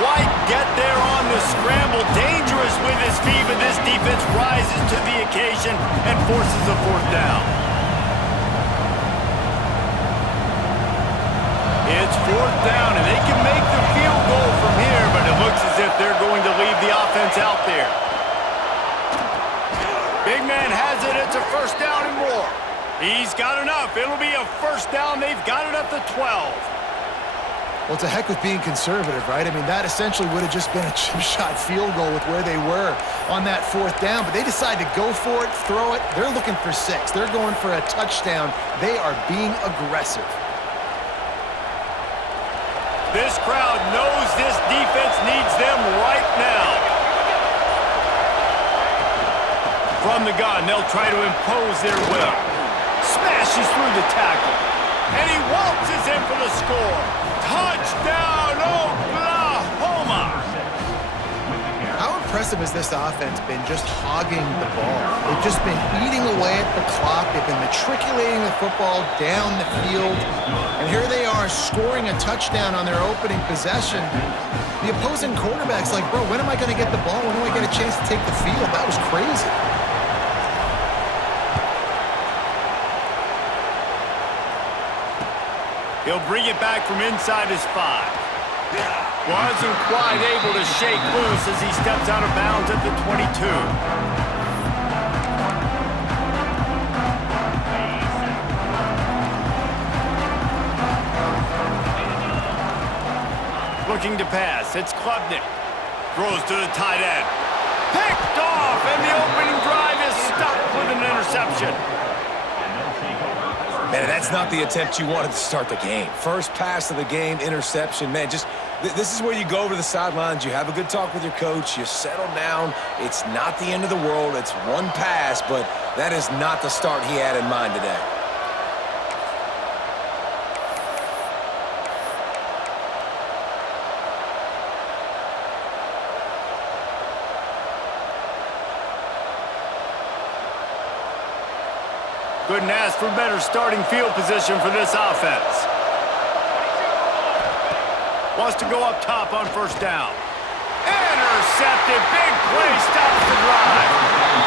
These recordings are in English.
quite get there on the scramble. Dangerous with his feet, but this defense rises to the occasion and forces a fourth down. It's fourth down, and they can make the field goal from here, but it looks as if they're going to leave the offense out there. Big man has it. It's a first down and more. He's got enough. It'll be a first down. They've got it at the 12. Well, to heck with being conservative, right? I mean, that essentially would have just been a chip shot field goal with where they were on that fourth down, but they decide to go for it, throw it. They're looking for 6. They're going for a touchdown. They are being aggressive. This crowd knows this defense needs them right now. From the gun, they'll try to impose their will. Smashes through the tackle. And he waltzes in for the score. Touchdown, Oklahoma! How impressive has this offense been just hogging the ball? They've just been eating away at the clock. They've been matriculating the football down the field. And here they are scoring a touchdown on their opening possession. The opposing quarterback's like, bro, when am I going to get the ball? When do I get a chance to take the field? That was crazy. He'll bring it back from inside his 5. Wasn't quite able to shake loose as he steps out of bounds at the 22. Looking to pass. It's Klubnick. Throws to the tight end. Picked off, and the opening drive is stopped with an interception. Man, that's not the attempt you wanted to start the game. First pass of the game, interception. Man, just this is where you go over the sidelines. You have a good talk with your coach. You settle down. It's not the end of the world. It's one pass, but that is not the start he had in mind today. Couldn't ask for better starting field position for this offense. Wants to go up top on first down. Intercepted. Big play. Stops the drive.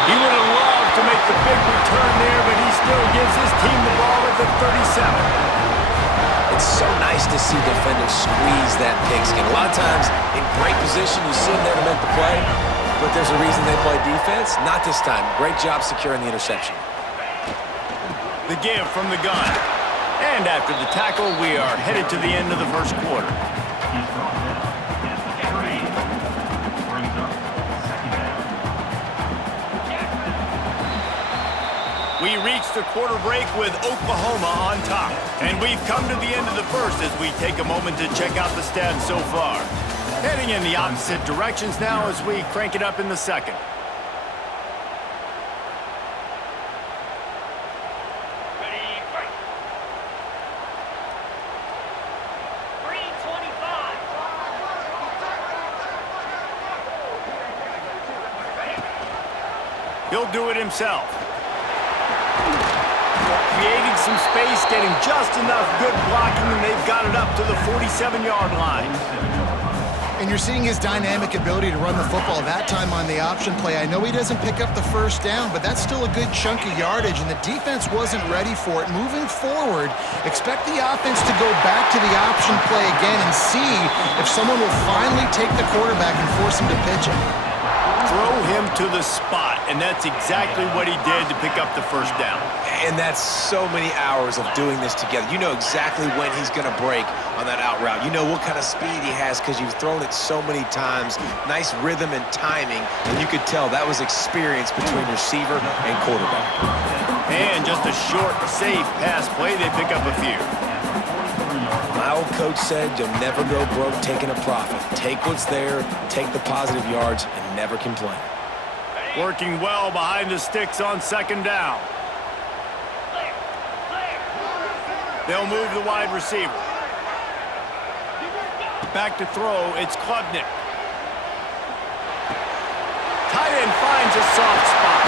He would have loved to make the big return there, but he still gives his team the ball at the 37. It's so nice to see defenders squeeze that pigskin. A lot of times, in great position, you see them there to make the play, but there's a reason they play defense. Not this time. Great job securing the interception. The give from the gun. And after the tackle, we are headed to the end of the first quarter. We reach the quarter break with Oklahoma on top. And we've come to the end of the first as we take a moment to check out the stats so far. Heading in the opposite directions now as we crank it up in the second. He'll do it himself. Creating some space, getting just enough good blocking, and they've got it up to the 47-yard line. And you're seeing his dynamic ability to run the football that time on the option play. I know he doesn't pick up the first down, but that's still a good chunk of yardage, and the defense wasn't ready for it. Moving forward, expect the offense to go back to the option play again and see if someone will finally take the quarterback and force him to pitch it. Throw him to the spot, and that's exactly what he did to pick up the first down. And that's so many hours of doing this together. You know exactly when he's going to break on that out route. You know what kind of speed he has because you've thrown it so many times. Nice rhythm and timing, and you could tell that was experience between receiver and quarterback. And just a short, safe pass play, they pick up a few. My old coach said you'll never go broke taking a profit. Take what's there, take the positive yards, and never complain. Working well behind the sticks on second down. They'll move the wide receiver. Back to throw, it's Klubnick. Tight end finds a soft spot.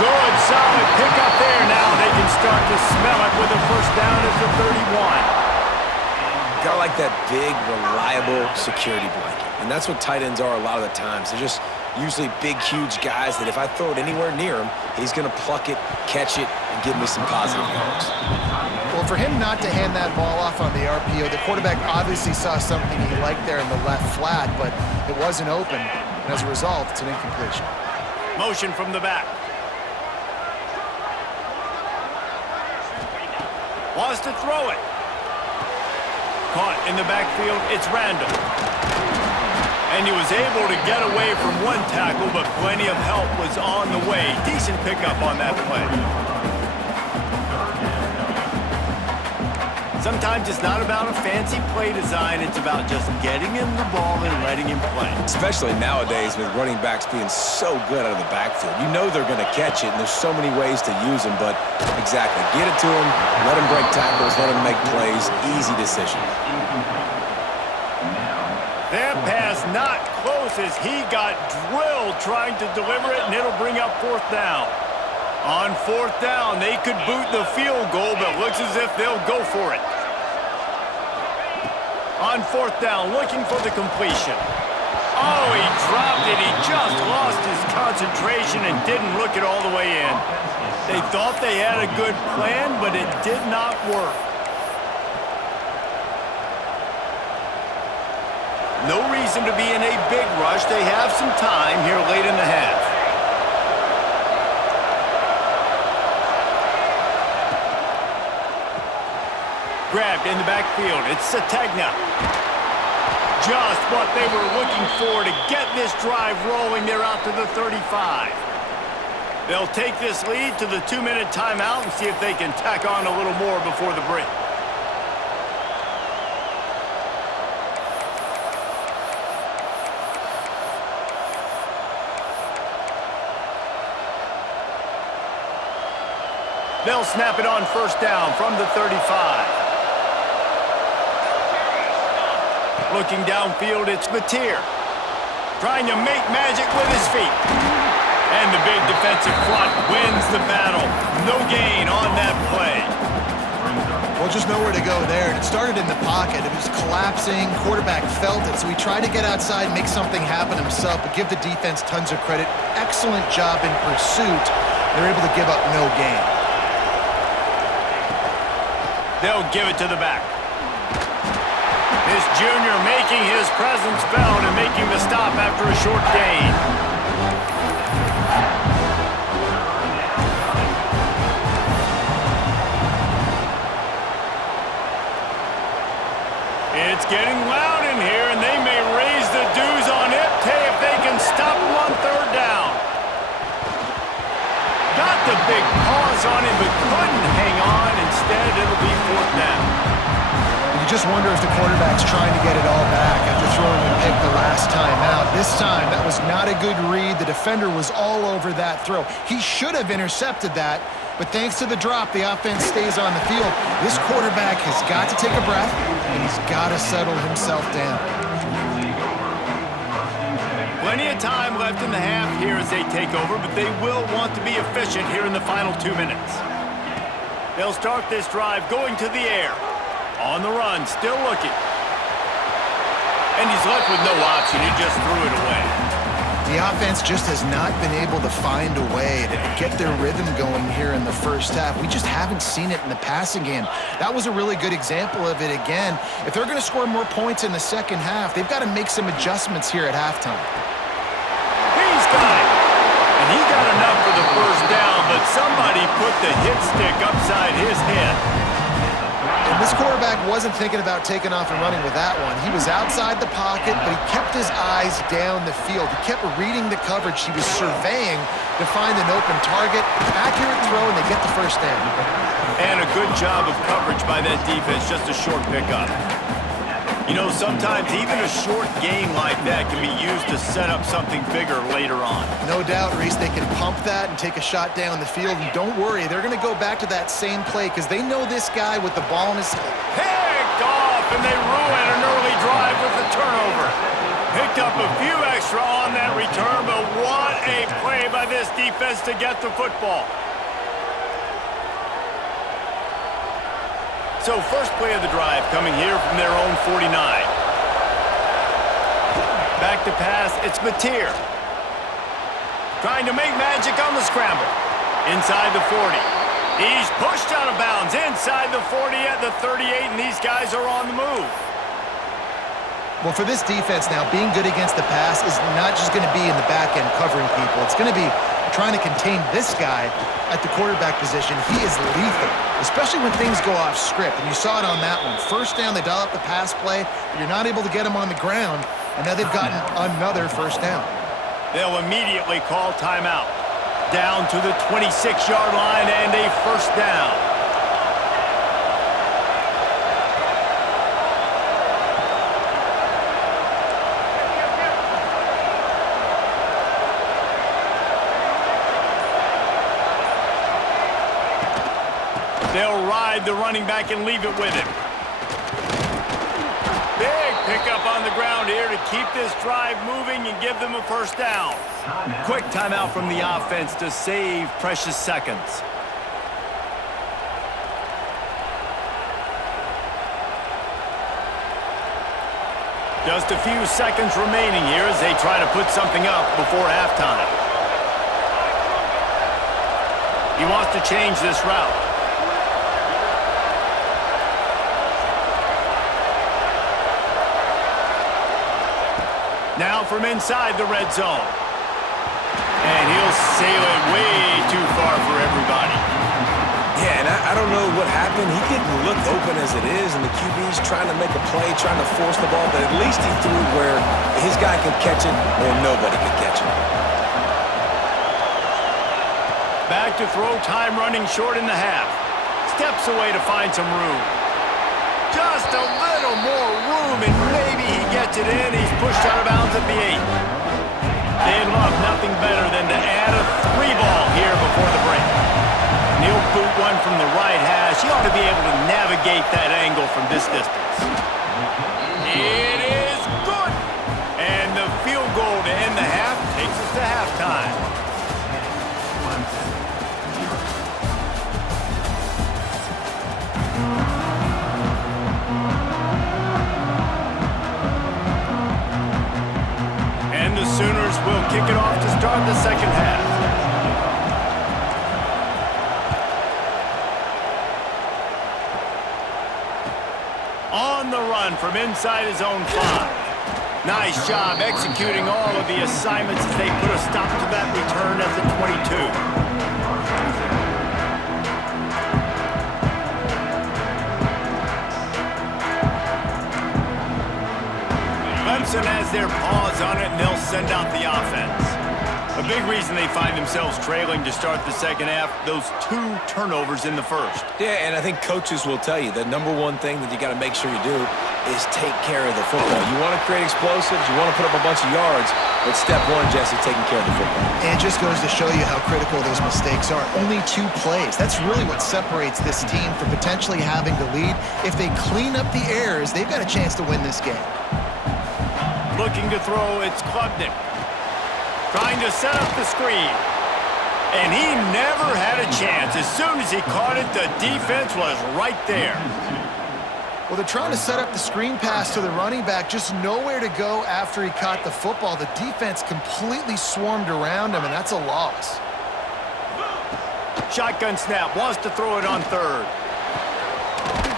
Good, solid pickup there. Now they can start to smell it with a first down at the 31. Got a like that big, reliable security blanket. And that's what tight ends are a lot of the times. They're just usually big, huge guys that if I throw it anywhere near him, he's going to pluck it, catch it, and give me some positive yards. Well, for him not to hand that ball off on the RPO, the quarterback obviously saw something he liked there in the left flat, but it wasn't open. And as a result, it's an incompletion. Motion from the back. Wants to throw it. Caught in the backfield, it's Randall. And he was able to get away from one tackle, but plenty of help was on the way. Decent pickup on that play. Sometimes it's not about a fancy play design. It's about just getting him the ball and letting him play. Especially nowadays with running backs being so good out of the backfield. You know they're going to catch it, and there's so many ways to use them, but exactly. Get it to him, let him break tackles, let him make plays. Easy decision. That pass not close as he got drilled trying to deliver it, and it'll bring up fourth down. On fourth down, they could boot the field goal, but looks as if they'll go for it. On fourth down, looking for the completion. Oh, he dropped it. He just lost his concentration and didn't look it all the way in. They thought they had a good plan, but it did not work. No reason to be in a big rush. They have some time here late in the half. Grabbed in the backfield. It's Sategna. Just what they were looking for to get this drive rolling. They're out to the 35. They'll take this lead to the 2-minute timeout and see if they can tack on a little more before the break. They'll snap it on first down from the 35. Looking downfield, it's Mateer. Trying to make magic with his feet. And the big defensive front wins the battle. No gain on that play. Well, just nowhere to go there. And it started in the pocket. It was collapsing. Quarterback felt it, so he tried to get outside, make something happen himself, but give the defense tons of credit. Excellent job in pursuit. They're able to give up no gain. They'll give it to the back. This junior making his presence felt and making the stop after a short gain. It's getting loud in here, and they may raise the dues on it. Hey, if they can stop him on third down. Got the big pause on him, but couldn't hang on. Instead, it'll be fourth down. You just wonder if the quarterback's trying to get it all back after throwing a pick the last time out. This time, that was not a good read. The defender was all over that throw. He should have intercepted that, but thanks to the drop, the offense stays on the field. This quarterback has got to take a breath, and he's got to settle himself down. Plenty of time left in the half here as they take over, but they will want to be efficient here in the final 2 minutes. They'll start this drive going to the air. On the run, still looking. And he's left with no option. He just threw it away. The offense just has not been able to find a way to get their rhythm going here in the first half. We just haven't seen it in the passing game. That was a really good example of it again. If they're going to score more points in the second half, they've got to make some adjustments here at halftime. He's got it. And he got enough for the first down, but somebody put the hit stick upside his head. And this quarterback wasn't thinking about taking off and running with that one. He was outside the pocket, but he kept his eyes down the field. He kept reading the coverage. He was surveying to find an open target. Accurate throw, and they get the first down. And a good job of coverage by that defense, just a short pickup. You know, sometimes even a short game like that can be used to set up something bigger later on. No doubt, Reese, they can pump that and take a shot down the field. And don't worry, they're going to go back to that same play because they know this guy with the ball in his hand. Picked off, and they ruin an early drive with the turnover. Picked up a few extra on that return, but what a play by this defense to get the football. So first play of the drive coming here from their own 49. Back to pass, it's Mateer. Trying to make magic on the scramble. Inside the 40. He's pushed out of bounds inside the 40 at the 38, and these guys are on the move. Well, for this defense now, being good against the pass is not just going to be in the back end covering people. It's going to be trying to contain this guy at the quarterback position. He is lethal, especially when things go off script. And you saw it on that one. First down, they dial up the pass play, but you're not able to get him on the ground, and now they've gotten another first down. They'll immediately call timeout. Down to the 26-yard line and a first down. They'll ride the running back and leave it with him. Big pickup on the ground here to keep this drive moving and give them a first down. Quick timeout from the offense to save precious seconds. Just a few seconds remaining here as they try to put something up before halftime. He wants to change this route. Now from inside the red zone. And he'll sail it way too far for everybody. Yeah, and I don't know what happened. He didn't look open as it is, and the QB's trying to make a play, trying to force the ball, but at least he threw where his guy could catch it or nobody could catch it. Back to throw, time running short in the half. Steps away to find some room. Just a little more room, and maybe he gets it in. He's pushed out of bounds at the 8. They'd love nothing better than to add a 3-ball here before the break. And he'll boot one from the right hash. He ought to be able to navigate that angle from this distance. It is good! And the field goal to end the half takes us to halftime. And the Sooners will kick it off to start the second half. On the run from inside his own 5. Nice job executing all of the assignments as they put a stop to that return at the 22. Clemson has their paws on it, and they'll send out the offense. A big reason they find themselves trailing to start the second half, those 2 turnovers in the first. Yeah, and I think coaches will tell you the number one thing that you got to make sure you do is take care of the football. You want to create explosives, you want to put up a bunch of yards, but step one, Jesse, taking care of the football. And it just goes to show you how critical those mistakes are. Only 2 plays. That's really what separates this team from potentially having the lead. If they clean up the errors, they've got a chance to win this game. Looking to throw, it's Klubnick. Trying to set up the screen. And he never had a chance. As soon as he caught it, the defense was right there. Well, they're trying to set up the screen pass to the running back, just nowhere to go after he caught the football. The defense completely swarmed around him, and that's a loss. Shotgun snap, wants to throw it on third.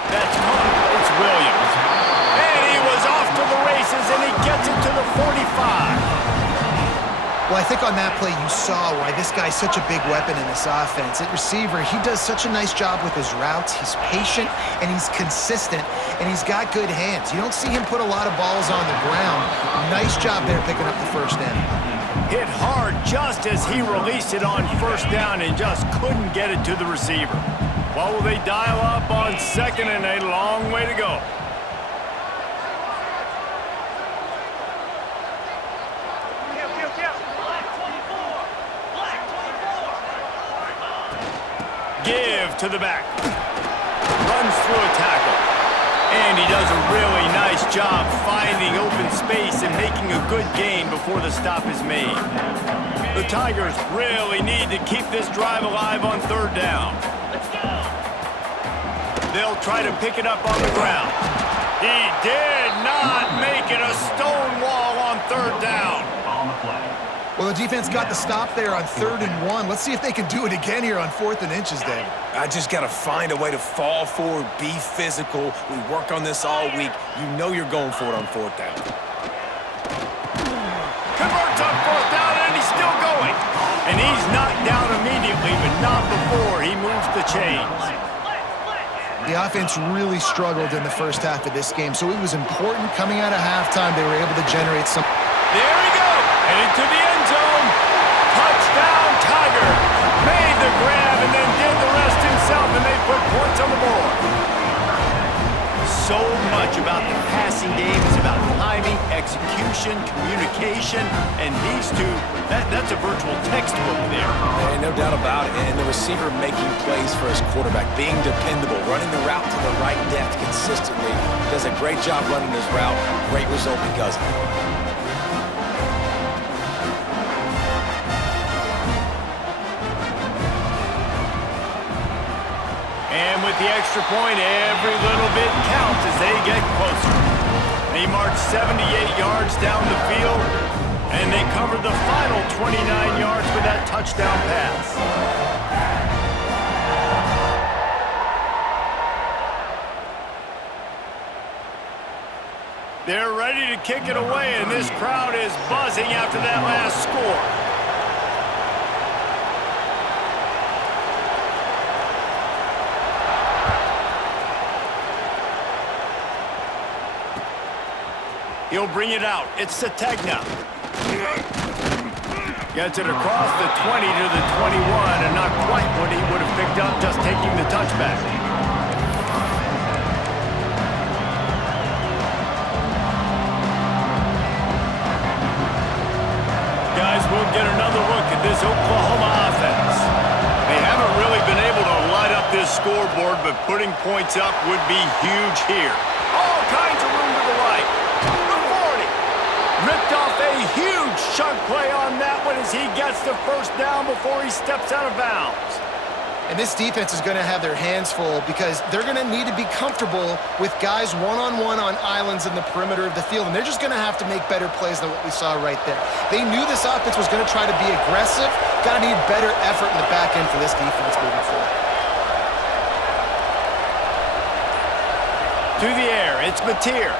That's caught. It's Williams. And he was off to the races, and he gets it to the 45. Well, I think on that play you saw why this guy's such a big weapon in this offense. At receiver, he does such a nice job with his routes. He's patient, and he's consistent, and he's got good hands. You don't see him put a lot of balls on the ground. Nice job there picking up the first down. Hit hard just as he released it on first down and just couldn't get it to the receiver. Well, will they dial up on second, and a long way to go. Give to the back. Runs through a tackle. And he does a really nice job finding open space and making a good gain before the stop is made. The Tigers really need to keep this drive alive on third down. They'll try to pick it up on the ground. He did not make it a stone wall on third down. Well, the defense got the stop there on 3rd and 1. Let's see if they can do it again here on 4th and inches, Dave. I just got to find a way to fall forward, be physical. We work on this all week. You know you're going for it on 4th down. Converts on 4th down, and he's still going. And he's knocked down immediately, but not before he moves the chains. The offense really struggled in the first half of this game, so it was important coming out of halftime they were able to generate some. There we go, headed to the end zone. Touchdown, Tiger. Made the grab and then did the rest himself, and they put points on the board. So much about the passing game is about timing, execution, communication, and these two, that's a virtual textbook there. And no doubt about it. And the receiver making plays for his quarterback, being dependable, running the route to the right depth consistently. Does a great job running his route. Great result because of it. And with the extra point, every little bit counts as they get closer. They march 78 yards down the field, and they cover the final 29 yards with that touchdown pass. They're ready to kick it away, and this crowd is buzzing after that last score. He'll bring it out. It's Sategna. Gets it across the 20 to the 21, and not quite what he would have picked up just taking the touchback. Guys, we'll get another look at this Oklahoma offense. They haven't really been able to light up this scoreboard, but putting points up would be huge here. All kinds of room to the right. Ripped off a huge chunk play on that one as he gets the first down before he steps out of bounds. And this defense is going to have their hands full because they're going to need to be comfortable with guys one-on-one on islands in the perimeter of the field, and they're just going to have to make better plays than what we saw right there. They knew this offense was going to try to be aggressive. Got to need better effort in the back end for this defense moving forward. To the air, it's Mateer.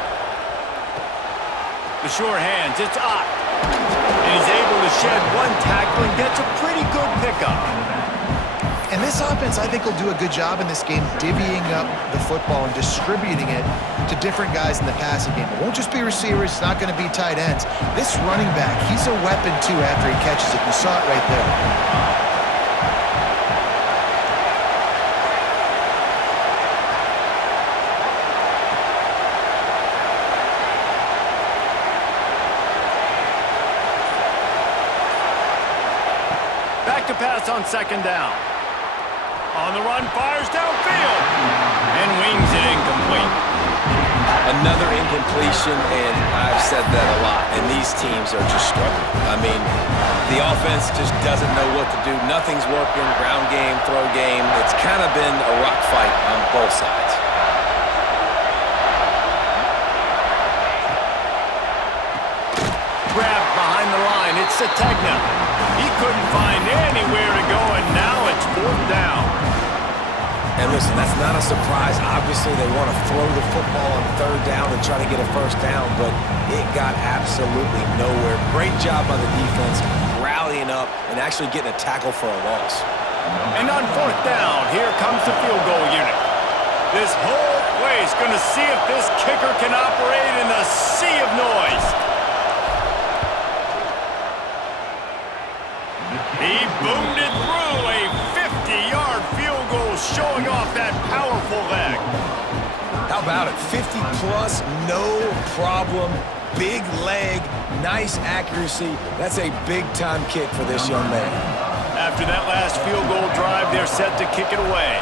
The short hands, it's Ott. And he's able to shed one tackle and gets a pretty good pickup. And this offense, I think, will do a good job in this game divvying up the football and distributing it to different guys in the passing game. It won't just be receivers. It's not going to be tight ends. This running back, he's a weapon, too, after he catches it. You saw it right there. Back to pass on 2nd down. On the run, fires downfield. And wings it incomplete. Another incompletion, and I've said that a lot, and these teams are just struggling. I mean, the offense just doesn't know what to do. Nothing's working, ground game, throw game. It's kind of been a rock fight on both sides. Grabbed behind the line, it's Sategna. He couldn't find anywhere to go, and now it's 4th down. And listen, that's not a surprise. Obviously, they want to throw the football on 3rd down and try to get a first down, but it got absolutely nowhere. Great job by the defense, rallying up and actually getting a tackle for a loss. And on 4th down, here comes the field goal unit. This whole place going to see if this kicker can operate in the sea of noise. He boomed it through a 50-yard field goal, showing off that powerful leg. How about it? 50-plus, no problem. Big leg, nice accuracy. That's a big-time kick for this young man. After that last field goal drive, they're set to kick it away.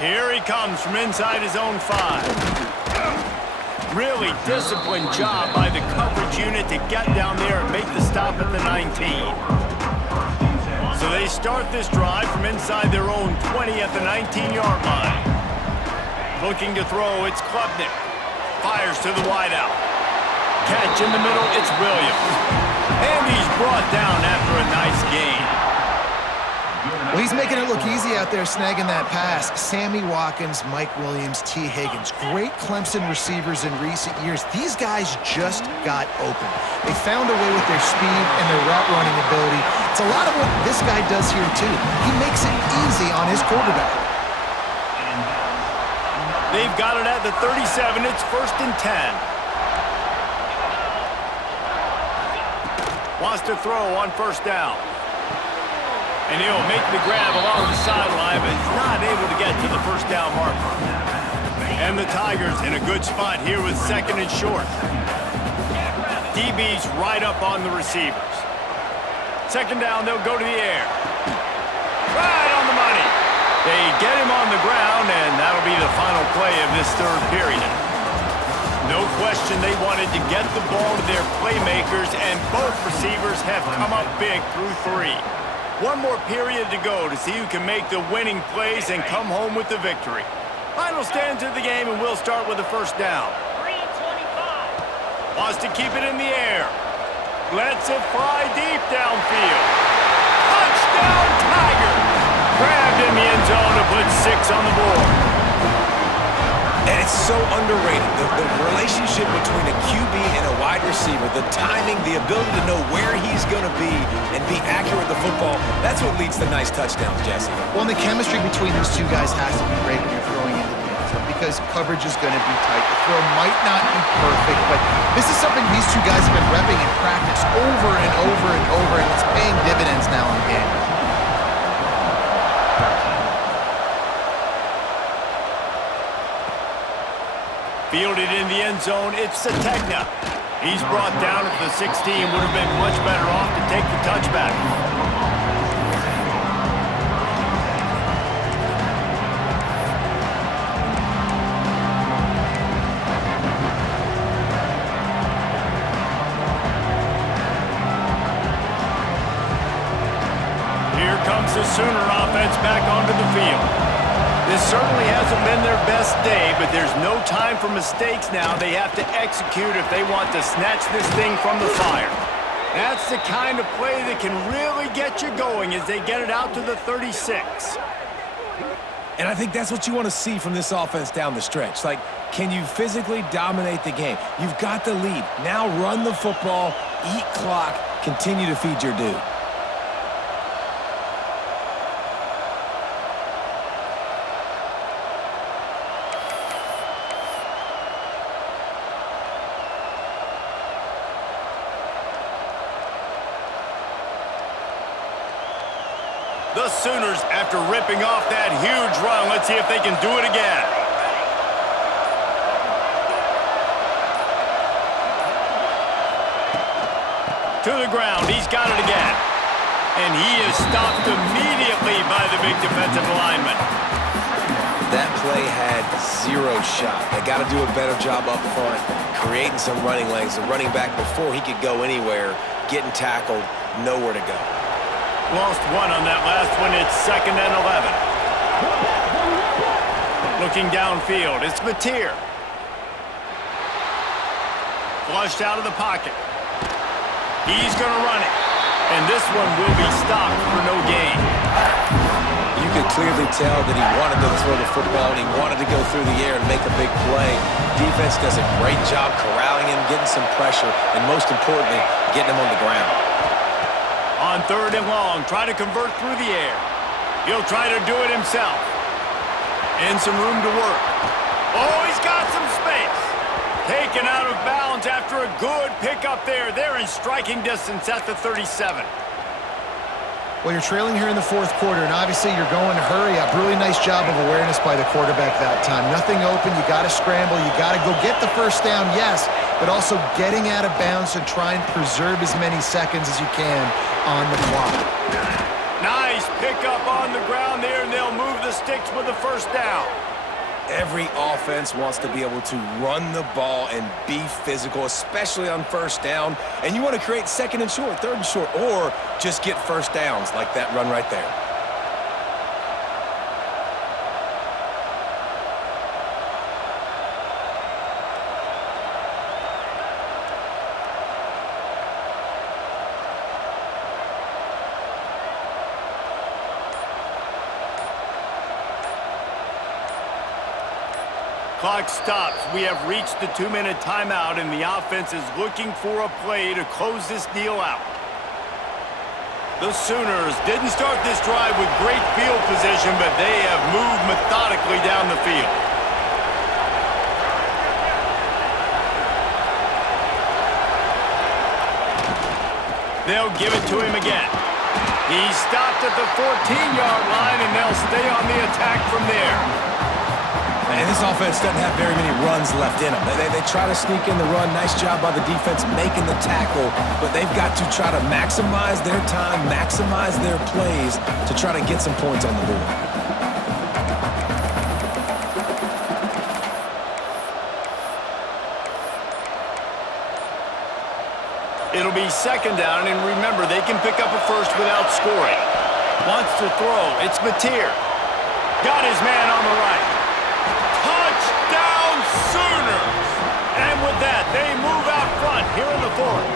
Here he comes from inside his own 5. Really disciplined job by the coverage unit to get down there and make the stop at the 19. So they start this drive from inside their own 20 at the 19-yard line. Looking to throw, it's Klubnick. Fires to the wideout. Catch in the middle, it's Williams. And he's brought down after a nice gain. Well, he's making it look easy out there snagging that pass. Sammy Watkins, Mike Williams, T. Higgins. Great Clemson receivers in recent years. These guys just got open. They found a way with their speed and their route running ability. It's a lot of what this guy does here, too. He makes it easy on his quarterback. They've got it at the 37. It's 1st and 10. Wants to throw on 1st down. And he'll make the grab along the sideline, but he's not able to get to the 1st down marker. And the Tigers in a good spot here with 2nd and short. DB's right up on the receivers. 2nd down, they'll go to the air. Right on the money. They get him on the ground, and that'll be the final play of this 3rd period. No question they wanted to get the ball to their playmakers, and both receivers have come up big through 3. One more period to go to see who can make the winning plays and come home with the victory. Final stands of the game, and we'll start with the 1st down. Wants to keep it in the air. Lets it fly deep downfield. Touchdown, Tigers! Grabbed in the end zone to put 6 on the board. And it's so underrated. The relationship between a QB and a wide receiver, the timing, the ability to know where he's going to be and be accurate with the football, that's what leads to nice touchdowns, Jesse. Well, and the chemistry between these two guys has to be great when you're throwing into the end zone because coverage is going to be tight. The throw might not be perfect, but this is something these two guys have been repping in practice over and over and over, and it's paying dividends now in the game. Fielded in the end zone, it's Sategna. He's brought down at the 16. Would have been much better off to take the touchback. Here comes the Sooner offense back onto the field. This certainly hasn't been their best day, but there's no time for mistakes now. They have to execute if they want to snatch this thing from the fire. That's the kind of play that can really get you going as they get it out to the 36. And I think that's what you want to see from this offense down the stretch. Like, can you physically dominate the game? You've got the lead. Now run the football, eat clock, continue to feed your dude. The Sooners, after ripping off that huge run, let's see if they can do it again. To the ground, he's got it again. And he is stopped immediately by the big defensive lineman. That play had 0 shot. They got to do a better job up front, creating some running lanes. The running back, before he could go anywhere, getting tackled, nowhere to go. Lost 1 on that last one. It's 2nd and 11. Looking downfield, it's Mateer. Flushed out of the pocket. He's going to run it. And this one will be stopped for no gain. You could clearly tell that he wanted to throw the football and he wanted to go through the air and make a big play. Defense does a great job corralling him, getting some pressure, and most importantly, getting him on the ground. On 3rd and long, try to convert through the air. He'll try to do it himself. And some room to work. Oh, he's got some space. Taken out of bounds after a good pickup there. They're in striking distance at the 37. Well, you're trailing here in the 4th quarter, and obviously you're going to hurry up. Really nice job of awareness by the quarterback that time. Nothing open. You got to scramble. You got to go get the 1st down, yes, but also getting out of bounds and try and preserve as many seconds as you can on the clock. Nice pickup on the ground there, and they'll move the sticks with the 1st down. Every offense wants to be able to run the ball and be physical, especially on first down. And you want to create second and short, third and short, or just get first downs like that run right there. Clock stops. We have reached the 2-minute timeout, and the offense is looking for a play to close this deal out. The Sooners didn't start this drive with great field position, but they have moved methodically down the field. They'll give it to him again. He stopped at the 14-yard line, and they'll stay on the attack from there. And this offense doesn't have very many runs left in them. They try to sneak in the run. Nice job by the defense making the tackle, but they've got to try to maximize their time, maximize their plays to try to get some points on the board. It'll be second down, and remember, they can pick up a first without scoring. Wants to throw. It's Mateer. Got his man on the right. Touchdown, Sooners! And with that, they move out front here in the fourth.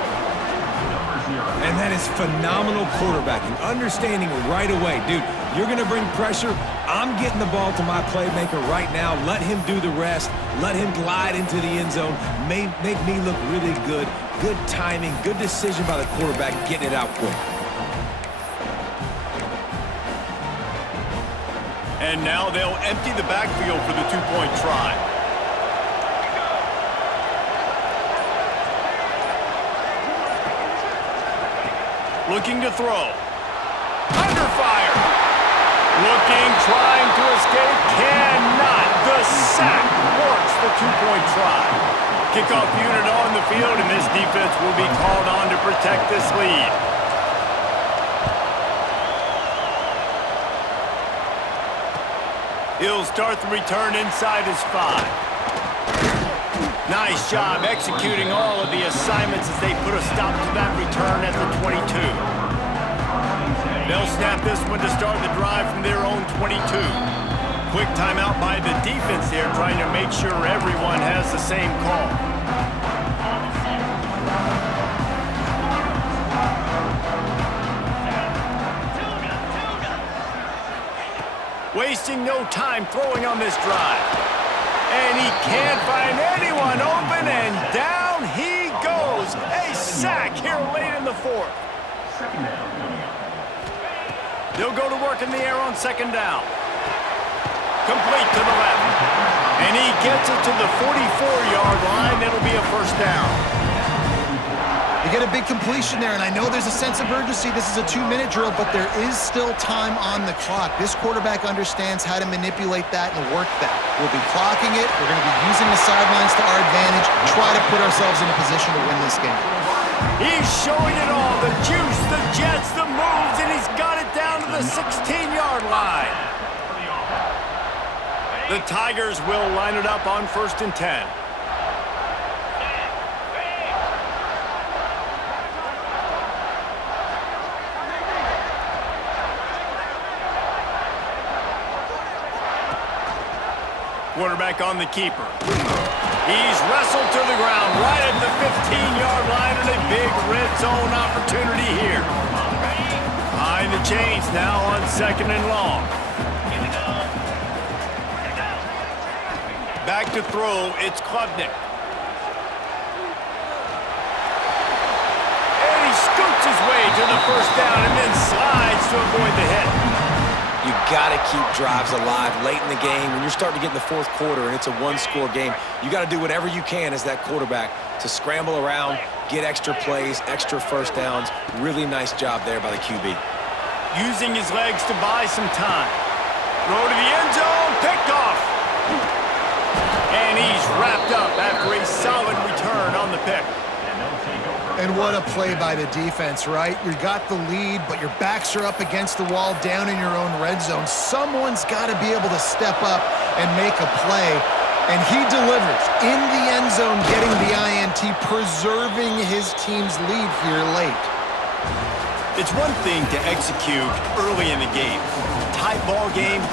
And that is phenomenal quarterbacking. Understanding right away, dude, you're going to bring pressure. I'm getting the ball to my playmaker right now. Let him do the rest. Let him glide into the end zone. Make me look really good. Good timing, good decision by the quarterback, getting it out quick. And now they'll empty the backfield for the two-point try. Looking to throw. Under fire. Looking, trying to escape, cannot. The sack works the two-point try. Kickoff unit on the field, and this defense will be called on to protect this lead. He'll start the return inside his 5. Nice job executing all of the assignments as they put a stop to that return at the 22. They'll snap this one to start the drive from their own 22. Quick timeout by the defense here, trying to make sure everyone has the same call. Wasting no time throwing on this drive. And he can't find anyone open, and down he goes. A sack here late in the fourth. They'll go to work in the air on second down. Complete to the left. And he gets it to the 44-yard line. It'll be a first down. You get a big completion there, and I know there's a sense of urgency. This is a 2-minute drill, but there is still time on the clock. This quarterback understands how to manipulate that and work that. We'll be clocking it. We're going to be using the sidelines to our advantage, try to put ourselves in a position to win this game. He's showing it all, the juice, the jets, the moves, and he's got it down to the 16-yard line. The Tigers will line it up on 1st and 10. Quarterback on the keeper. He's wrestled to the ground right at the 15-yard line, and a big red zone opportunity here. Behind the chains now on 2nd and long. Back to throw, it's Klubnick. And he scoots his way to the first down and then slides to avoid the hit. You got to keep drives alive late in the game. When you're starting to get in the fourth quarter and it's a one-score game, you got to do whatever you can as that quarterback to scramble around, get extra plays, extra first downs. Really nice job there by the QB. Using his legs to buy some time. Throw to the end zone, picked off. And he's wrapped up after a solid return on the pick. And what a play by the defense, right? You got the lead, but your backs are up against the wall down in your own red zone. Someone's got to be able to step up and make a play. And he delivers in the end zone, getting the INT, preserving his team's lead here late. It's one thing to execute early in the game. Tight ball game.